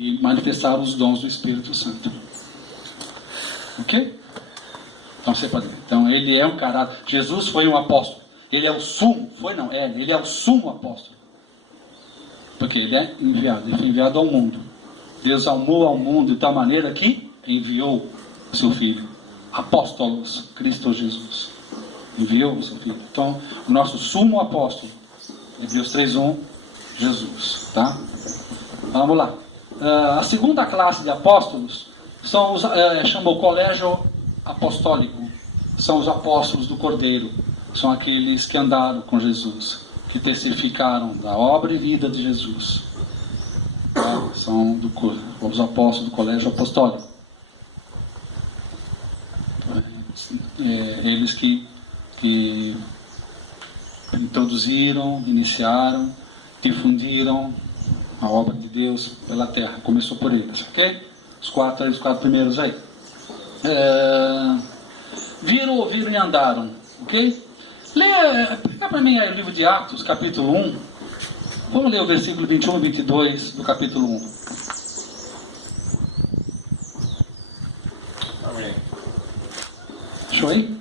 e manifestar os dons do Espírito Santo. Ok? Então você pode ver. Então ele é um caráter. Jesus foi um apóstolo. Ele é o sumo. Ele é o sumo apóstolo. Porque ele é enviado. Ele foi enviado ao mundo. Deus amou ao mundo de tal maneira que enviou o seu Filho. Apóstolos, Cristo Jesus. Enviou o seu Filho. Então, o nosso sumo apóstolo, Hebreus 3:1, Jesus. Tá? Vamos lá. A segunda classe de apóstolos são os, chama o colégio apostólico. São os apóstolos do Cordeiro. São aqueles que andaram com Jesus, que testificaram da obra e vida de Jesus. São os apóstolos do colégio apostólico. Eles que introduziram, iniciaram, difundiram a obra de Deus pela terra. Começou por eles, ok? Os quatro primeiros aí. Viram, ouviram e andaram, ok? Pega para mim aí o livro de Atos, capítulo 1. Vamos ler o versículo 21 e 22 do capítulo 1. Amém. Achou aí?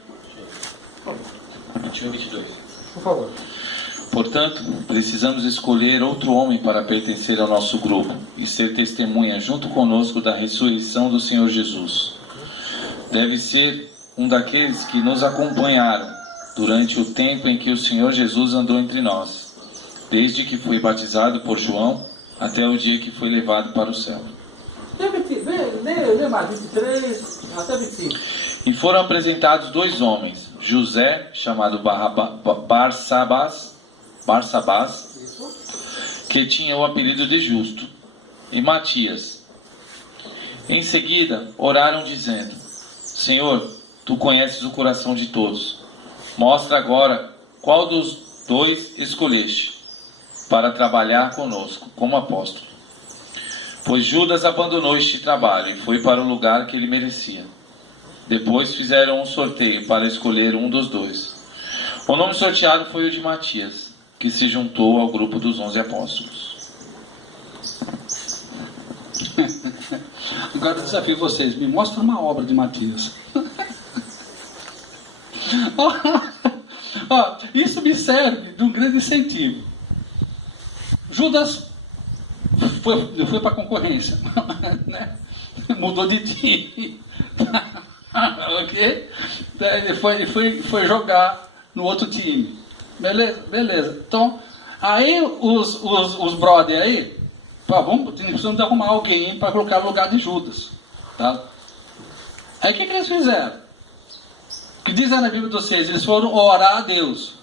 21 e 22. Por favor. Portanto, precisamos escolher outro homem para pertencer ao nosso grupo e ser testemunha junto conosco da ressurreição do Senhor Jesus. Deve ser um daqueles que nos acompanharam durante o tempo em que o Senhor Jesus andou entre nós, desde que foi batizado por João até o dia que foi levado para o céu. Lê mais 23 até 25. E foram apresentados dois homens, José, chamado Barsabás, que tinha o apelido de Justo, e Matias. Em seguida, oraram dizendo: Senhor, Tu conheces o coração de todos. Mostra agora qual dos dois escolheste para trabalhar conosco como apóstolo. Pois Judas abandonou este trabalho e foi para o lugar que ele merecia. Depois fizeram um sorteio para escolher um dos dois. O nome sorteado foi o de Matias, que se juntou ao grupo dos 11 apóstolos. Agora eu desafio vocês, me mostra uma obra de Matias. Isso me serve de um grande incentivo. Judas foi para a concorrência, né? Mudou de time. Ok? Ele foi jogar no outro time. Beleza. Então, aí os brother aí, precisamos arrumar alguém para colocar no lugar de Judas. Tá? Aí o que eles fizeram? O que diz na Bíblia de vocês? Eles foram orar a Deus.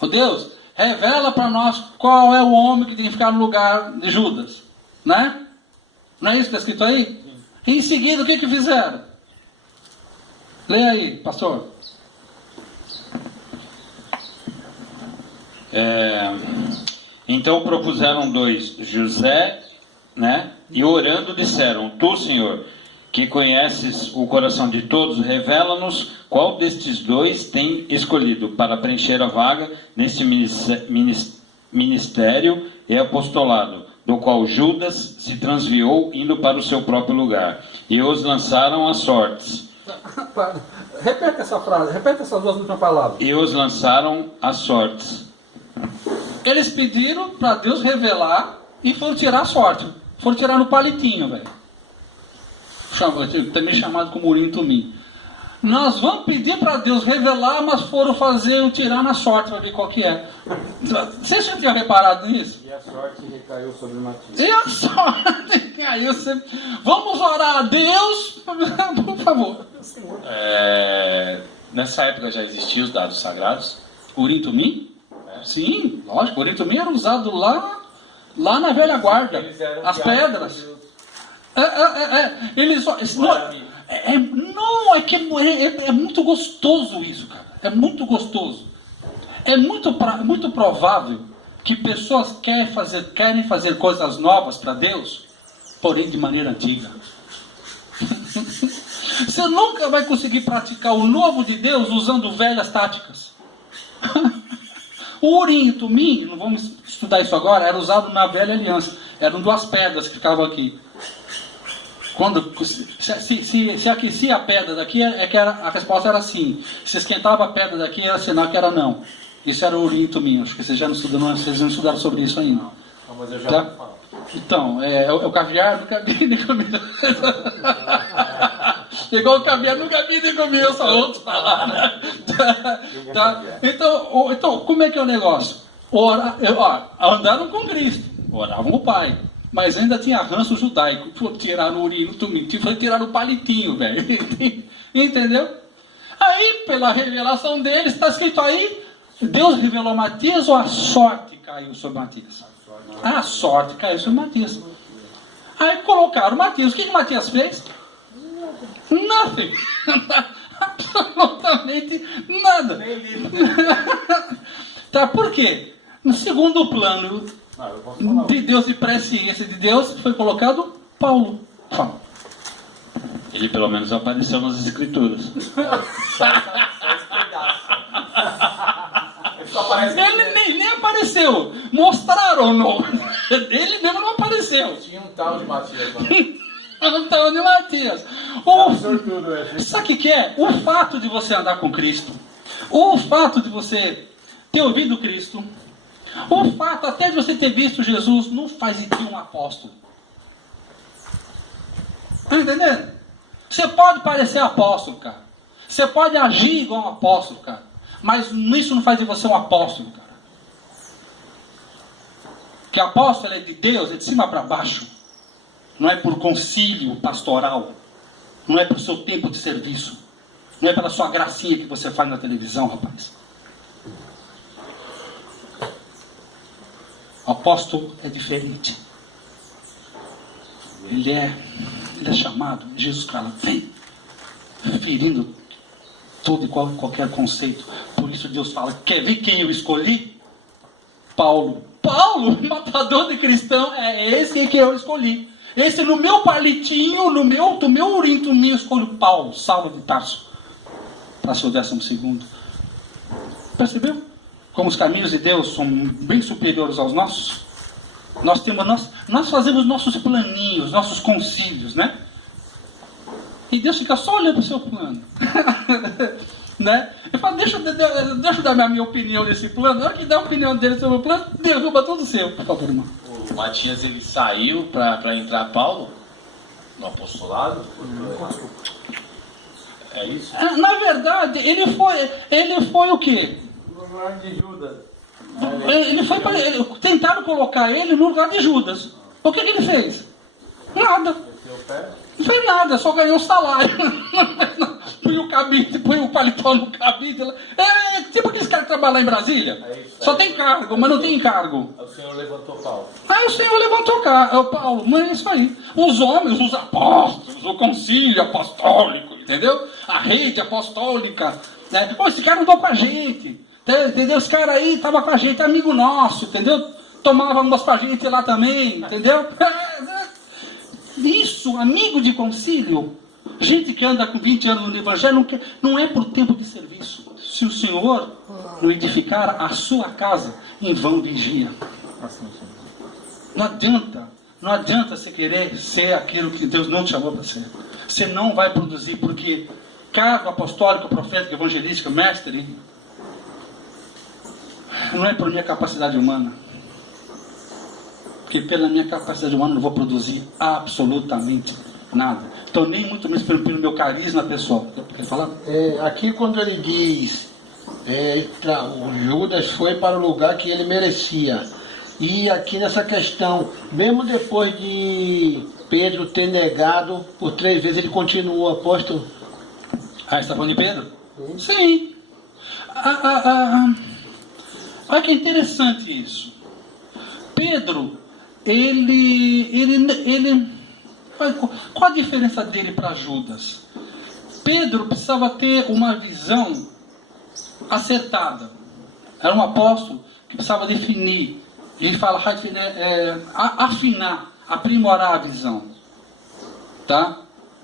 Ô Deus, revela para nós qual é o homem que tem que ficar no lugar de Judas. Né? Não é isso que está escrito aí? E em seguida, o que fizeram? Leia aí, pastor. Então propuseram dois, José, né? E orando disseram: Tu, Senhor, que conheces o coração de todos, revela-nos qual destes dois tem escolhido para preencher a vaga neste ministério e apostolado, do qual Judas se transviou indo para o seu próprio lugar, e os lançaram às sortes. Repete essa frase, repete essas duas últimas palavras. E os lançaram às sortes. Eles pediram para Deus revelar e foram tirar a sorte. Foram tirar no palitinho, velho. Também chamado como Urim e Tumim. Nós vamos pedir para Deus revelar, mas foram tirar na sorte para ver qual que é. Vocês já tinham reparado nisso? E a sorte recaiu sobre Matias. E a sorte recaiu sobre... Vamos orar a Deus, por favor. Nessa época já existiam os dados sagrados? Urim e Tumim? Sim, lógico. Urim e Tumim era usado lá na velha guarda. As pedras. É muito gostoso isso, cara. É muito gostoso. É muito provável que pessoas querem fazer coisas novas para Deus, porém de maneira antiga. Você nunca vai conseguir praticar o novo de Deus usando velhas táticas. O Urim e Tumim, não vamos estudar isso agora, era usado na velha aliança. Eram duas pedras que ficavam aqui. Quando se aquecia a pedra daqui, a resposta era sim. Se esquentava a pedra daqui, era sinal que era não. Isso era o Urim e Tumim. Acho que vocês não estudaram sobre isso ainda. Não, mas eu já Tá? vou falar. Então, o caviar nunca vi nem comi. Igual o caviar nunca vi nem comi, eu só outros falar, né? Tá? Então, como é que é o negócio? Andaram com Cristo, oravam com o Pai, mas ainda tinha ranço judaico. Tiraram o Urim e Tumim, tiraram o palitinho, velho. Entendeu? Aí, pela revelação deles, está escrito aí, Deus revelou Matias ou a sorte caiu sobre Matias? A sorte caiu sobre Matias. Aí colocaram Matias. O que Matias fez? Nothing. Absolutamente nada. Tá, por quê? No segundo plano de Deus e presciência de Deus foi colocado Paulo. Ele pelo menos apareceu nas escrituras. Ele nem apareceu. Mostraram o nome. Ele mesmo não apareceu. Tinha um tal de Matias lá. Um tal de Matias. Sabe o que é? O fato de você andar com Cristo, o fato de você ter ouvido Cristo, o fato até de você ter visto Jesus, não faz de ti um apóstolo. Está entendendo? Você pode parecer apóstolo, cara. Você pode agir igual um apóstolo, cara. Mas isso não faz de você um apóstolo, cara. Que apóstolo é de Deus, é de cima para baixo. Não é por concílio pastoral. Não é por seu tempo de serviço. Não é pela sua gracinha que você faz na televisão, rapaz. O apóstolo é diferente. Ele é chamado. Jesus fala, vem. Ferindo todo e qualquer conceito. Por isso Deus fala, quer ver quem eu escolhi? Paulo, matador de cristão, é esse que eu escolhi. Esse no meu palitinho, do meu Urim e Tumim, eu escolho Paulo, Saulo de Tarso, para ser o 12º. Percebeu? Como os caminhos de Deus são bem superiores aos nossos. Nós fazemos nossos planinhos, nossos concílios, né? E Deus fica só olhando para o seu plano. Né? Ele fala, deixa eu dar a minha opinião nesse plano. Na hora que dá a opinião dele sobre o plano, derruba todo o seu. Por favor, irmão. O Matias, ele saiu para entrar Paulo no apostolado? É isso? Na verdade, ele foi o quê? No lugar de Judas. Tentaram colocar ele no lugar de Judas. O que ele fez? Nada. Não fez nada, só ganhou o salário. Põe o paletó no cabide. Tipo aqueles caras que trabalham lá em Brasília. Só tem cargo, mas não tem encargo. O Senhor levantou Paulo. Aí o Senhor levantou Paulo. Mas é isso aí. Os homens, os apóstolos, o concílio apostólico, entendeu? A rede apostólica. Né? Pô, esse cara andou com a gente. Entendeu? Esse cara aí estava com a gente, amigo nosso, entendeu? Tomava umas com a gente lá também, entendeu? Isso, amigo de concílio. Gente que anda com 20 anos no Evangelho não é por tempo de serviço. Se o Senhor não edificar a sua casa, em vão vigia. Não adianta você querer ser aquilo que Deus não te chamou para ser. Você não vai produzir, porque cargo apostólico, profético, evangelístico, mestre, não é por minha capacidade humana. Porque pela minha capacidade humana eu não vou produzir absolutamente nada. Então nem muito menos pelo meu carisma pessoal. Quer falar? Aqui quando ele diz o Judas foi para o lugar que ele merecia. E aqui nessa questão, mesmo depois de Pedro ter negado por 3 vezes, ele continua, apóstolo? Você está falando de Pedro? Sim. Olha que interessante isso. Pedro, qual a diferença dele para Judas? Pedro precisava ter uma visão acertada. Era um apóstolo que precisava definir. Ele fala afinar, aprimorar a visão. Tá?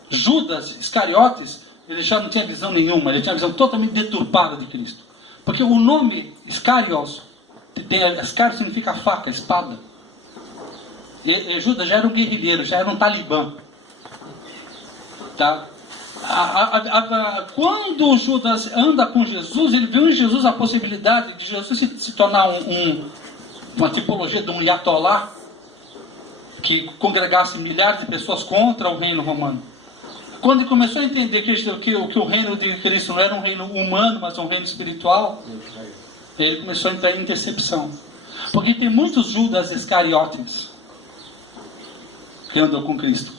Judas Iscariotes, ele já não tinha visão nenhuma, ele tinha uma visão totalmente deturpada de Cristo. Porque o nome Iscarios, Iscarios significa faca, espada. Judas já era um guerrilheiro, já era um talibã. Tá? Quando Judas anda com Jesus, ele viu em Jesus a possibilidade de Jesus se tornar uma tipologia de um iatolá, que congregasse milhares de pessoas contra o reino romano. Quando ele começou a entender que o reino de Cristo não era um reino humano, mas um reino espiritual, ele começou a entrar em intercepção. Porque tem muitos Judas Iscariotes que andam com Cristo,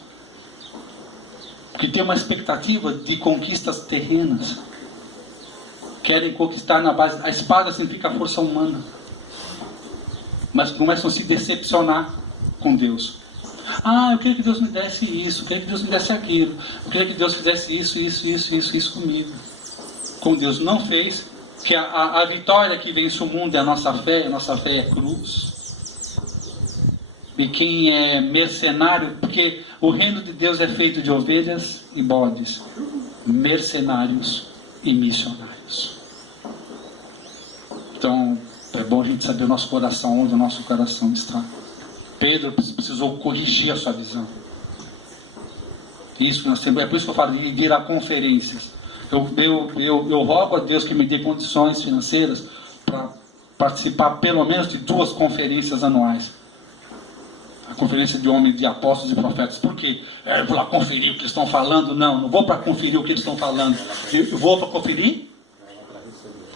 que tem uma expectativa de conquistas terrenas, querem conquistar na base. A espada significa a força humana, mas começam a se decepcionar com Deus. Eu queria que Deus me desse isso, eu queria que Deus me desse aquilo, eu queria que Deus fizesse isso comigo. Como Deus não fez, que a vitória que vence o mundo é a nossa fé é cruz. E quem é mercenário, porque o reino de Deus é feito de ovelhas e bodes, mercenários e missionários. Então, é bom a gente saber o nosso coração, onde o nosso coração está. Pedro precisou corrigir a sua visão. Isso nós temos, é por isso que eu falo de ir a conferências. Eu rogo a Deus que me dê condições financeiras para participar pelo menos de 2 conferências anuais. A conferência de homens, de apóstolos e profetas. Por quê? Eu vou lá conferir o que eles estão falando? Não vou para conferir o que eles estão falando. Eu vou para conferir?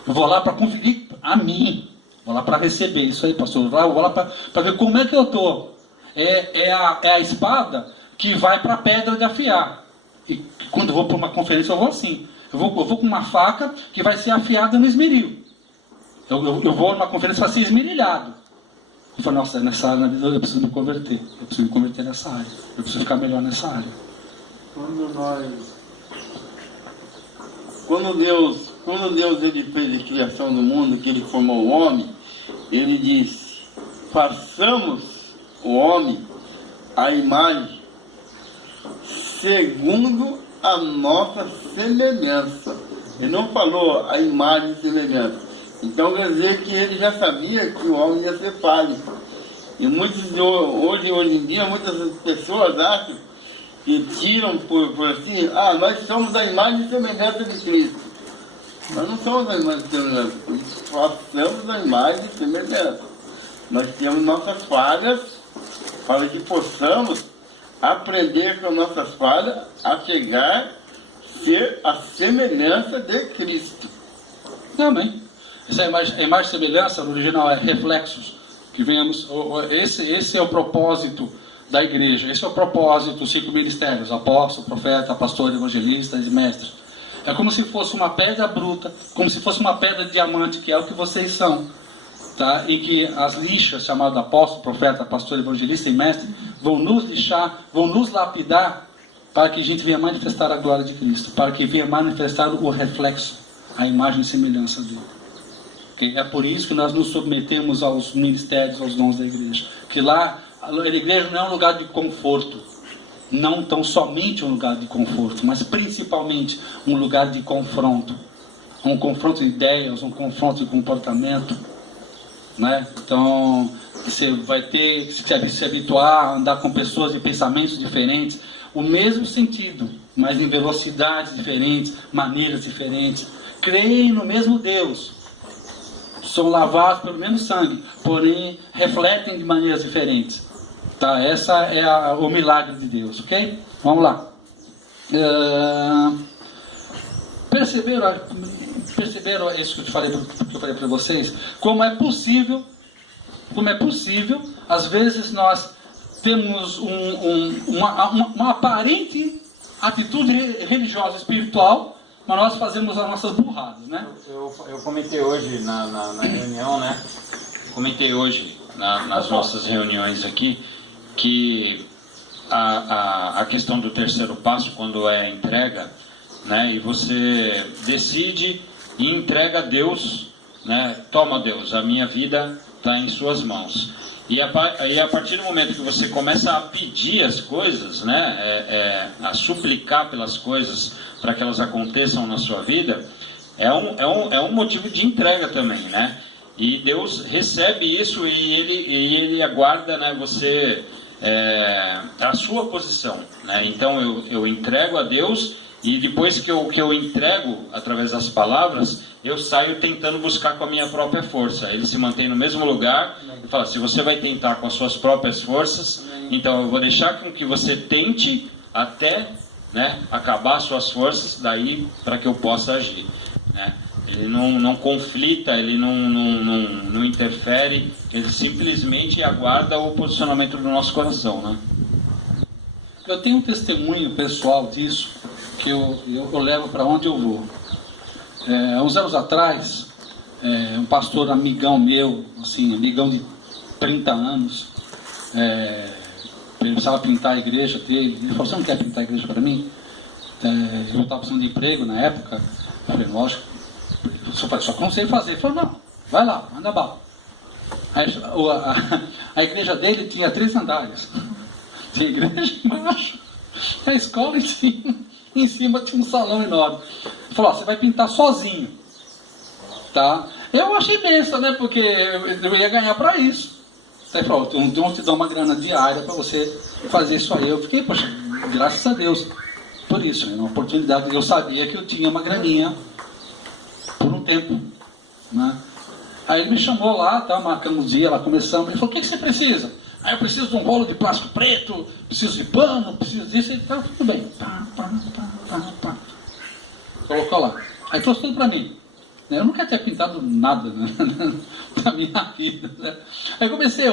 Eu vou lá para conferir a mim. Vou lá para receber. Isso aí, pastor. Eu vou lá para ver como é que eu estou. É a espada que vai para a pedra de afiar. E quando eu vou para uma conferência, eu vou assim. Eu vou com uma faca que vai ser afiada no esmeril. Eu vou numa conferência para ser esmerilhado. Eu falei, nossa, nessa área eu preciso me converter. Eu preciso me converter nessa área. Eu preciso ficar melhor nessa área. Quando Deus ele fez a criação do mundo, que ele formou o homem, ele disse, façamos o homem a imagem segundo a nossa semelhança. Ele não falou a imagem e semelhança. Então quer dizer que ele já sabia que o homem ia ser falho. E hoje em dia, muitas pessoas acham que tiram por assim, nós somos a imagem e semelhança de Cristo. Nós não somos a imagem e semelhança, nós somos a imagem e semelhança. Nós temos nossas falhas, para que possamos aprender com nossas falhas a chegar a ser a semelhança de Cristo. Amém. Essa imagem e semelhança, no original é reflexos, que venhamos, esse é o propósito da igreja, esse é o propósito, os 5 ministérios, apóstolo, profeta, pastor, evangelista e mestre. É como se fosse uma pedra bruta, como se fosse uma pedra de diamante, que é o que vocês são, tá? E que as lixas, chamadas apóstolo, profeta, pastor, evangelista e mestre, vão nos lixar, vão nos lapidar, para que a gente venha manifestar a glória de Cristo, para que venha manifestar o reflexo, a imagem e semelhança dele. É por isso que nós nos submetemos aos ministérios, aos dons da igreja. Que lá, a igreja não é um lugar de conforto. Não tão somente um lugar de conforto, mas principalmente um lugar de confronto. Um confronto de ideias, um confronto de comportamento. Né? Então, você vai ter que se habituar a andar com pessoas de pensamentos diferentes. O mesmo sentido, mas em velocidades diferentes, maneiras diferentes. Creem no mesmo Deus. São lavados pelo mesmo sangue, porém refletem de maneiras diferentes. Tá? Essa é o milagre de Deus, ok? Vamos lá. Perceberam isso que eu falei para vocês? Como é possível, às vezes nós temos uma aparente atitude religiosa, espiritual, mas nós fazemos as nossas burradas, né? Eu comentei hoje na reunião, né? Comentei hoje nas nossas reuniões aqui que a questão do terceiro passo, quando é entrega, né? E você decide e entrega a Deus, né? Toma, Deus, a minha vida está em suas mãos. E a partir do momento que você começa a pedir as coisas, né? A suplicar pelas coisas para que elas aconteçam na sua vida, é um motivo de entrega também, né? E Deus recebe isso e ele aguarda, né, você a sua posição, né? Então eu entrego a Deus, e depois que eu entrego através das palavras, eu saio tentando buscar com a minha própria força. Ele se mantém no mesmo lugar e fala: se você vai tentar com as suas próprias forças, então eu vou deixar com que você tente até, né, acabar as suas forças, daí para que eu possa agir, né? Ele não conflita, ele não interfere, ele simplesmente aguarda o posicionamento do nosso coração, né? Eu tenho um testemunho pessoal disso, que eu levo para onde eu vou. Uns anos atrás, um pastor amigão meu, assim, amigão de 30 anos, ele precisava pintar a igreja dele. Ele falou: você não quer pintar a igreja para mim? Eu estava precisando de emprego na época. Eu falei: lógico. Só que não sei fazer. Ele falou: não, vai lá, manda bala. A igreja dele tinha 3 andares. Tinha igreja embaixo, a escola em cima. Em cima tinha um salão enorme. Ele falou: você vai pintar sozinho, tá? Eu achei bênção, né? Porque eu ia ganhar para isso. Aí falou: então eu te dou uma grana diária para você fazer isso aí. Eu fiquei: poxa, graças a Deus por isso, uma oportunidade. Eu sabia que eu tinha uma graninha por um tempo, né? Aí ele me chamou lá, tá, marcamos o dia, lá começamos. Ele falou: o que você precisa? Aí eu preciso de um rolo de plástico preto, preciso de pano, preciso disso. Ele falou: tudo bem. Pá. Colocou lá. Aí trouxe tudo para mim. Eu nunca tinha pintado nada, né, na minha vida, né? Aí comecei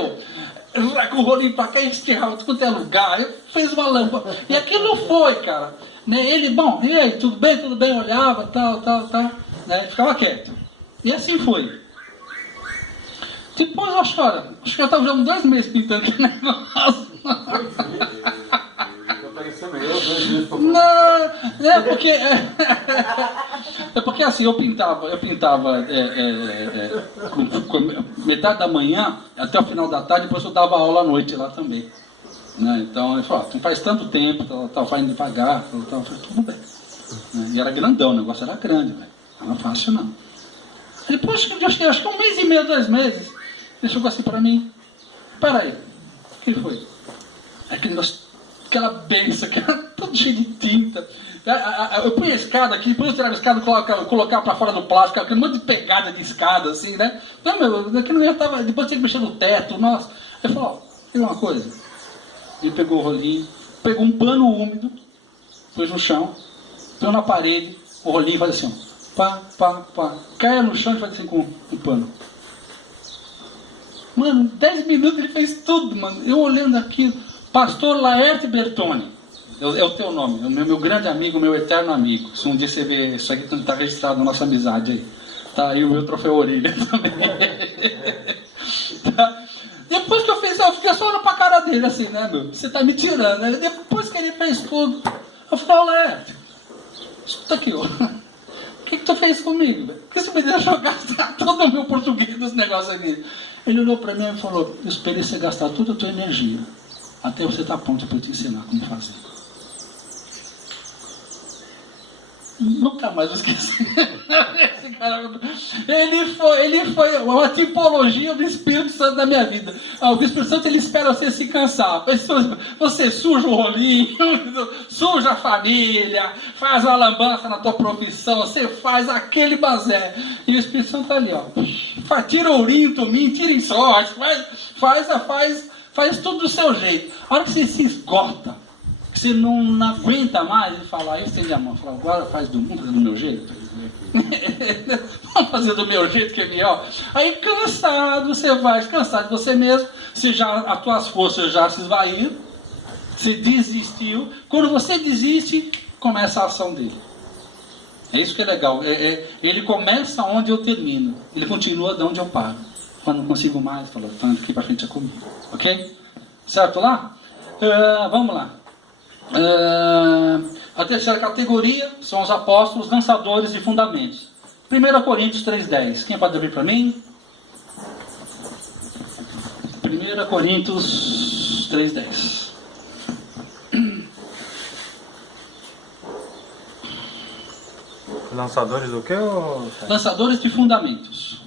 com o rolinho para cá e estirrava tudo quanto é lugar. Eu fiz uma lâmpada. E aquilo foi, cara. Né? Ele: bom, e aí, tudo bem, olhava, tal. Né? Ficava quieto. E assim foi. Depois, acho que eu estava já uns 2 meses pintando aquele negócio. Não, porque assim, eu pintava com metade da manhã até o final da tarde, depois eu dava aula à noite lá também, né? Então ele falou: não faz tanto tempo, vai indo devagar, falei: tudo bem, né? E era grandão, o negócio era grande, velho. Não era fácil não. Depois, acho que 1 mês e meio, 2 meses, ele chegou assim para mim: para aí, o que foi? Aquele negócio, aquela benção, que era tudo cheio de tinta. Eu punha a escada aqui, depois eu tirava a escada e colocava para fora do plástico, aquele monte de pegada de escada, assim, né? Não, aquilo já estava. Depois tinha que mexer no teto, nossa. Ele falou: tem uma coisa. Ele pegou o rolinho, pegou um pano úmido, pôs no chão, pôs na parede, o rolinho faz assim: pá. Caia no chão e faz assim com o pano. Mano, 10 minutos ele fez tudo, mano. Eu olhando aquilo. Pastor Laerte Bertoni, é o teu nome, o meu grande amigo, meu eterno amigo. Se um dia você ver isso aqui, está registrado na nossa amizade aí. Tá aí o meu troféu orelha também. Tá? Depois que eu fiz, eu fiquei só olhando pra cara dele assim, né, meu? Você tá me tirando, né? Depois que ele fez tudo, eu falei: Laerte, escuta aqui, ó. O que tu fez comigo, velho? Por que você me deixou gastar todo o meu português dos negócios aqui? Ele olhou pra mim e falou: eu esperei você gastar toda a tua energia até você estar pronto para eu te ensinar como fazer. Nunca mais vou esquecer. Esse cara, ele foi uma tipologia do Espírito Santo da minha vida. O Espírito Santo, ele espera você se cansar. Você suja o rolinho, suja a família, faz uma lambança na tua profissão, você faz aquele bazé. E o Espírito Santo está ali, ó. Tira ourinho, tominho, tira em sorte, faz tudo do seu jeito. A hora que você se esgota, que você não aguenta mais, ele fala: aí você a mão, fala: agora faz do meu jeito. Vamos fazer do meu jeito, que é melhor. Aí cansado, você vai cansado de você mesmo, as tuas forças já se esvaíram, você desistiu. Quando você desiste, começa a ação dele. É isso que é legal. Ele começa onde eu termino, ele continua de onde eu paro. Quando não consigo mais, fala: então daqui para frente é comigo. Ok? Certo lá? Vamos lá. A terceira categoria são os apóstolos, lançadores de fundamentos. 1 Coríntios 3,10. Quem pode abrir para mim? 1 Coríntios 3,10. Lançadores do quê? Lançadores de fundamentos.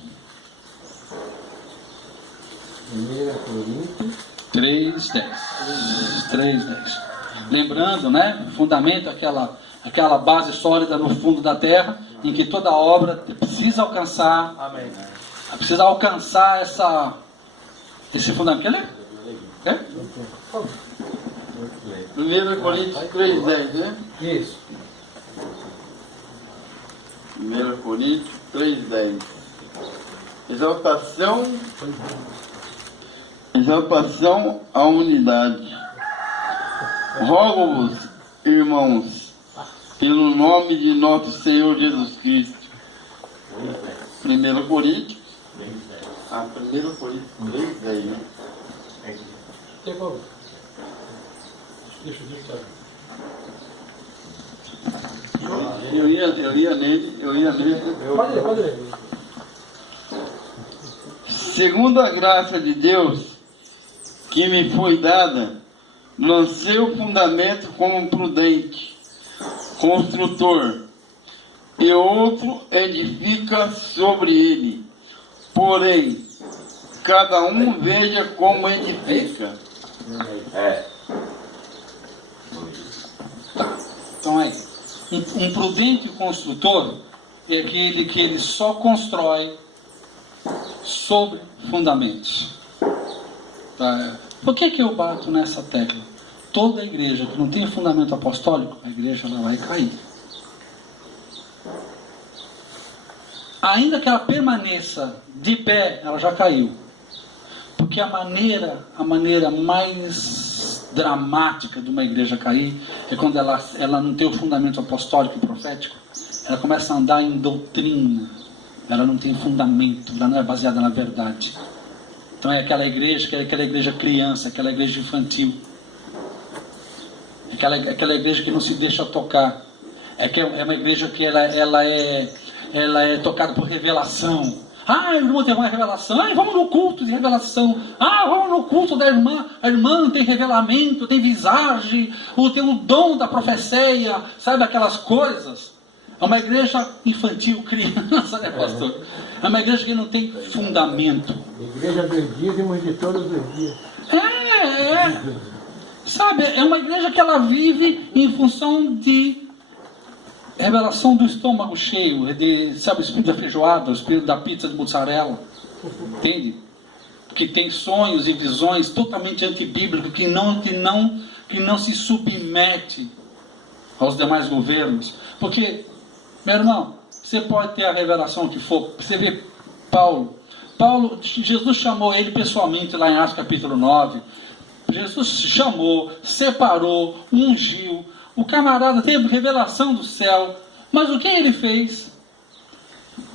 1 Coríntios 3,10. 3:10. Lembrando, né? Fundamento, aquela base sólida no fundo da terra, em que toda obra precisa alcançar. Amém. Precisa alcançar esse fundamento. Quer ler? É? 1 Coríntios 3:10, né? Isso. 1 Coríntios 3:10. Exaltação à unidade. Rogo-vos, irmãos, pelo nome de nosso Senhor Jesus Cristo. 1 Coríntios. 1 Coríntios 3:10, né? Eu ia nele. Pode ler. Segundo a graça de Deus que me foi dada, lancei o fundamento como prudente construtor, e outro edifica sobre ele. Porém, cada um veja como edifica. Então aí, um prudente construtor é aquele que ele só constrói sobre fundamentos. Tá? Por que eu bato nessa tecla? Toda igreja que não tem fundamento apostólico, a igreja ela vai cair. Ainda que ela permaneça de pé, ela já caiu. Porque a maneira mais dramática de uma igreja cair é quando ela não tem o fundamento apostólico e profético. Ela começa a andar em doutrina. Ela não tem fundamento, ela não é baseada na verdade. Então é aquela igreja criança, aquela igreja infantil. Aquela igreja que não se deixa tocar. É uma igreja que ela é tocada por revelação. Ah, o irmão tem uma revelação. Ah, vamos no culto de revelação. Ah, vamos no culto da irmã. A irmã tem revelamento, tem visagem, tem o dom da profecia, sabe aquelas coisas. É uma igreja infantil, criança, né, pastor? É uma igreja que não tem fundamento. Igreja dos dízimos de todos os dias. Sabe, é uma igreja que ela vive em função de revelação do estômago cheio, sabe, o espírito da feijoada, o espírito da pizza de mussarela, entende? Que tem sonhos e visões totalmente antibíblicos, que não se submete aos demais governos. Porque, meu irmão, você pode ter a revelação que for. Você vê Paulo, Jesus chamou ele pessoalmente lá em Atos capítulo 9. Jesus chamou, separou, ungiu. O camarada teve revelação do céu. Mas o que ele fez?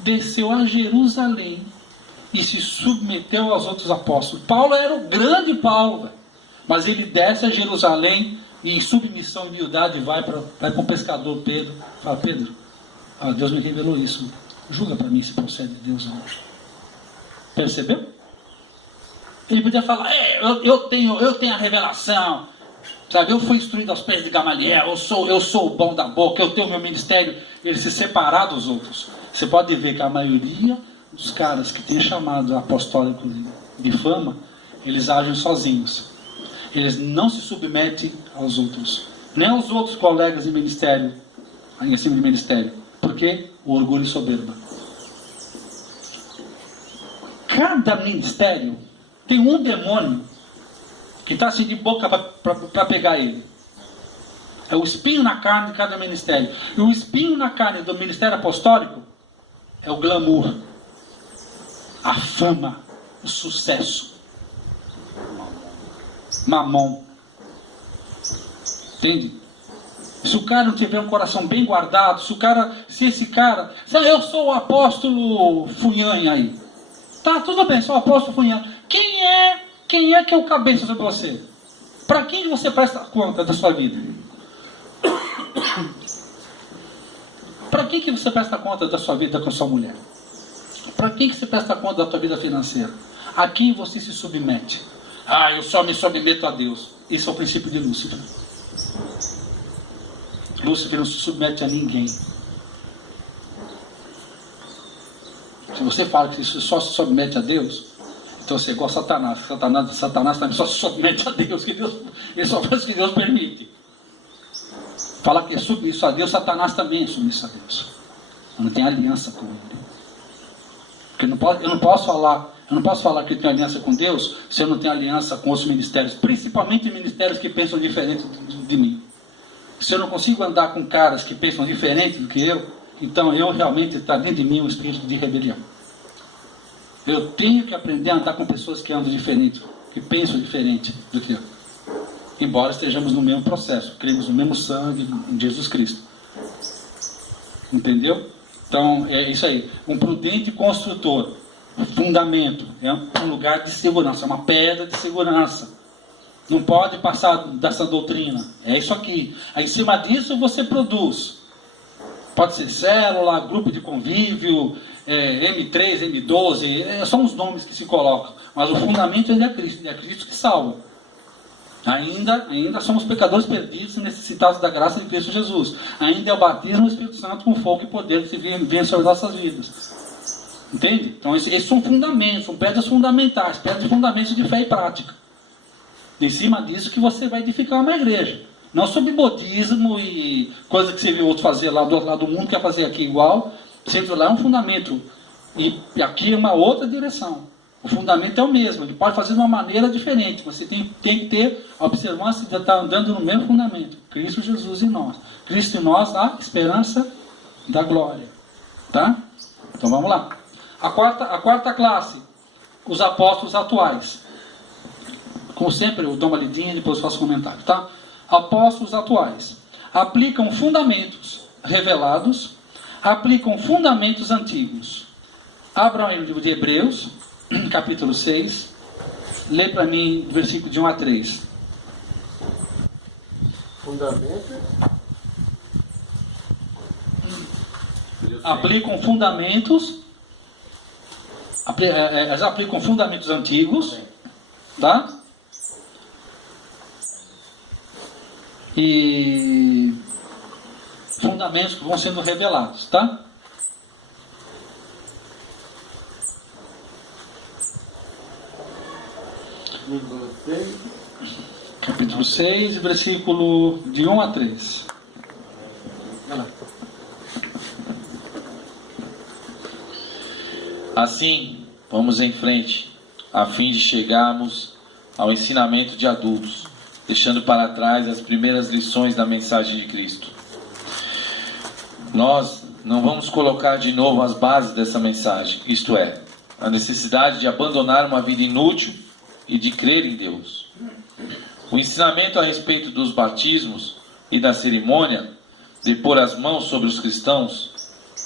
Desceu a Jerusalém e se submeteu aos outros apóstolos. Paulo era o grande Paulo, mas ele desce a Jerusalém e em submissão e humildade vai com o pescador Pedro. Fala, Pedro, Deus me revelou isso. Julga para mim se procede de Deus ou não. Percebeu? Ele podia falar, eu tenho a revelação. Sabe, eu fui instruído aos pés de Gamaliel, eu sou o bom da boca, eu tenho o meu ministério. Ele se separar dos outros. Você pode ver que a maioria dos caras que tem chamado apostólico de fama, eles agem sozinhos. Eles não se submetem aos outros, nem aos outros colegas de ministério, em cima de ministério. Por quê? O orgulho e soberba. Cada ministério tem um demônio que está assim de boca para pegar ele. É o espinho na carne de cada ministério. E o espinho na carne do ministério apostólico é o glamour, a fama, o sucesso. Mamon. Entende? Se o cara não tiver um coração bem guardado, se eu sou o apóstolo Funhanha aí. Tá, tudo bem, sou o apóstolo Funhanha. Quem é que é o cabeça sobre você? Para quem você presta conta da sua vida? Para quem que você presta conta da sua vida com a sua mulher? Para quem que você presta conta da sua vida financeira? A quem você se submete? Eu só me submeto a Deus. Esse é o princípio de Lúcifer. Lúcifer não se submete a ninguém. Se você fala que só se submete a Deus, Então você é igual Satanás. Satanás também só submete a Deus, ele só faz o que Deus permite. Falar que é submisso a Deus, Satanás também é submisso a Deus. Não tem aliança com ele. Porque eu não posso falar que eu tenho aliança com Deus se eu não tenho aliança com outros ministérios, principalmente ministérios que pensam diferente de mim. Se eu não consigo andar com caras que pensam diferente do que eu, então eu realmente está dentro de mim um espírito de rebelião. Eu tenho que aprender a andar com pessoas que andam diferente, que pensam diferente do que eu. Embora estejamos no mesmo processo, cremos no mesmo sangue em Jesus Cristo. Entendeu? Então é isso aí. Um prudente construtor, fundamento, é um lugar de segurança, é uma pedra de segurança. Não pode passar dessa doutrina. É isso aqui. Aí em cima disso você produz. Pode ser célula, grupo de convívio, M3, M12, são os nomes que se colocam. Mas o fundamento ele é Cristo que salva. Ainda somos pecadores perdidos e necessitados da graça de Cristo Jesus. Ainda é o batismo do Espírito Santo com fogo e poder que se vem sobre nossas vidas. Entende? Então esses são fundamentos, são pedras fundamentais, pedras de fundamentos de fé e prática. Em cima disso que você vai edificar uma igreja. Não sobre modismo e coisa que você viu outro fazer lá do outro lado do mundo, quer fazer aqui igual. Sempre lá é um fundamento. E aqui é uma outra direção. O fundamento é o mesmo, ele pode fazer de uma maneira diferente. Você tem que ter a observância de estar andando no mesmo fundamento. Cristo Jesus em nós. Cristo em nós, a esperança da glória. Tá? Então vamos lá. A quarta classe, os apóstolos atuais. Como sempre, eu dou uma lidinha e depois faço comentário. Tá? Apóstolos atuais. Aplicam fundamentos revelados, aplicam fundamentos antigos. Abram aí o livro de Hebreus, capítulo 6. Lê para mim o versículo de 1 a 3. Fundamento. Aplicam fundamentos. Eles aplicam fundamentos antigos. Tá? E fundamentos que vão sendo revelados, tá? Capítulo 6, versículo de 1 a 3. Assim, vamos em frente, a fim de chegarmos ao ensinamento de adultos, deixando para trás as primeiras lições da mensagem de Cristo. Nós não vamos colocar de novo as bases dessa mensagem, isto é, a necessidade de abandonar uma vida inútil e de crer em Deus. O ensinamento a respeito dos batismos e da cerimônia de pôr as mãos sobre os cristãos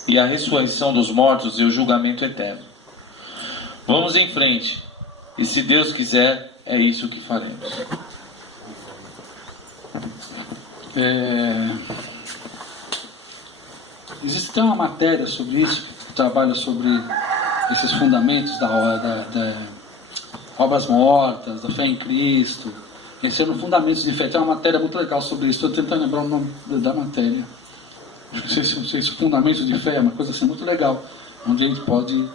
e a ressurreição dos mortos e o julgamento eterno. Vamos em frente, e se Deus quiser, é isso que faremos. Existe uma matéria sobre isso, que trabalha sobre esses fundamentos da obras mortas, da fé em Cristo. Esse é no Fundamentos de Fé. Tem uma matéria muito legal sobre isso. Estou tentando lembrar o nome da matéria. Não sei se Fundamentos de Fé é uma coisa assim muito legal, onde a gente pode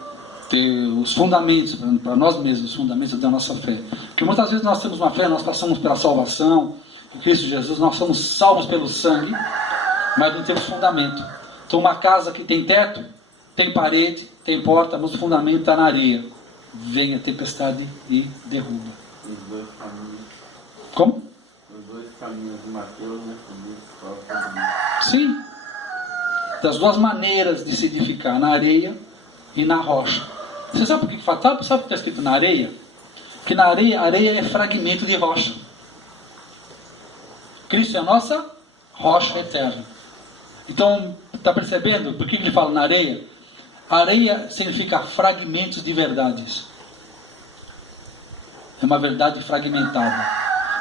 ter os fundamentos para nós mesmos, os fundamentos da nossa fé. Porque muitas vezes nós temos uma fé, nós passamos pela salvação em Cristo Jesus, nós somos salvos pelo sangue, mas não temos fundamento. Então uma casa que tem teto, tem parede, tem porta, mas o fundamento está na areia. Vem a tempestade e derruba. Os dois caminhos. Como? Os dois caminhos de Mateus, né? Sim. Das duas maneiras de se edificar, na areia e na rocha. Você sabe por que fala? Sabe o que está escrito na areia? Porque na areia, a areia é fragmento de rocha. Cristo é a nossa rocha eterna. Então, está percebendo por que ele fala na areia? Areia significa fragmentos de É uma verdade fragmentada.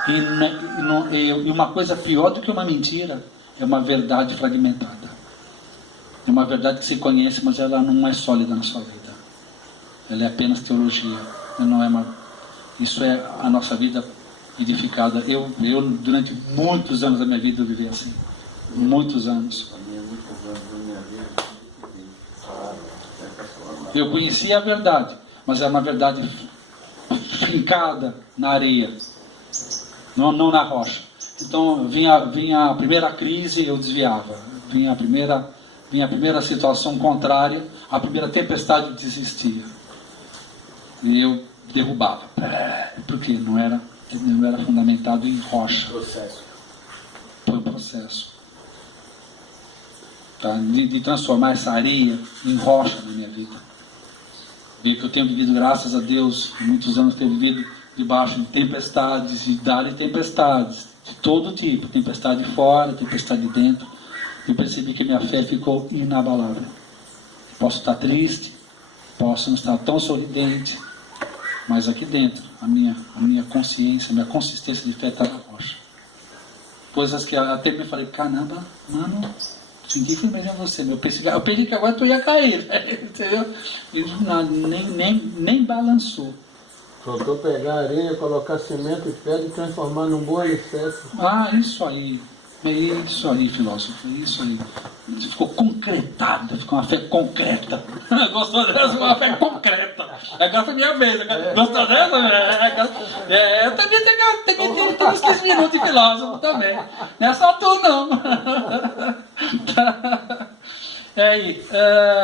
E uma coisa pior do que uma mentira é uma verdade fragmentada. É uma verdade que se conhece, mas ela não é sólida na sua vida. Ela é apenas teologia. Isso é a nossa vida edificada. Eu durante muitos anos da minha vida, eu vivi assim. Muitos anos. Eu conhecia a verdade, mas é uma verdade fincada na areia, não na rocha. Então vinha a primeira crise, eu desviava. Vinha a primeira situação contrária, a primeira tempestade, eu desistia. E eu derrubava. Porque não era fundamentado em rocha. Foi um processo. Tá? De transformar essa areia em rocha na minha vida. E que eu tenho vivido, graças a Deus, muitos anos tenho vivido debaixo de tempestades, de tempestades, de todo tipo, tempestade fora, tempestade dentro. Eu percebi que minha fé ficou inabalável. Posso estar triste, posso não estar tão sorridente, mas aqui dentro, a minha consciência, a minha consistência de fé está na rocha. Coisas que até me falei, caramba, mano, senti firmeza em você, meu. Eu pensei que agora tu ia cair, entendeu? E nem balançou. Faltou pegar areia, colocar cimento e pedra e transformar num bom alicerce. Ah, isso aí. É isso aí, filósofo. É isso aí. Ficou concretado, ficou uma fé concreta. Gostou dessa? Uma fé concreta. Agora foi minha vez. Gostou dessa? Eu também tenho uns 15 minutos de filósofo também. Não é só tu, não.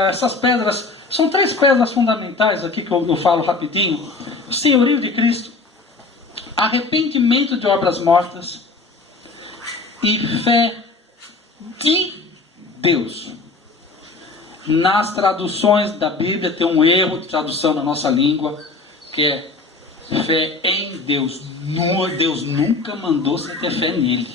Essas pedras, são 3 pedras fundamentais aqui que eu falo rapidinho. O senhorio de Cristo, arrependimento de obras mortas e fé de Deus. Nas traduções da Bíblia tem um erro de tradução na nossa língua, que é fé em Deus. Deus nunca mandou você ter fé nele.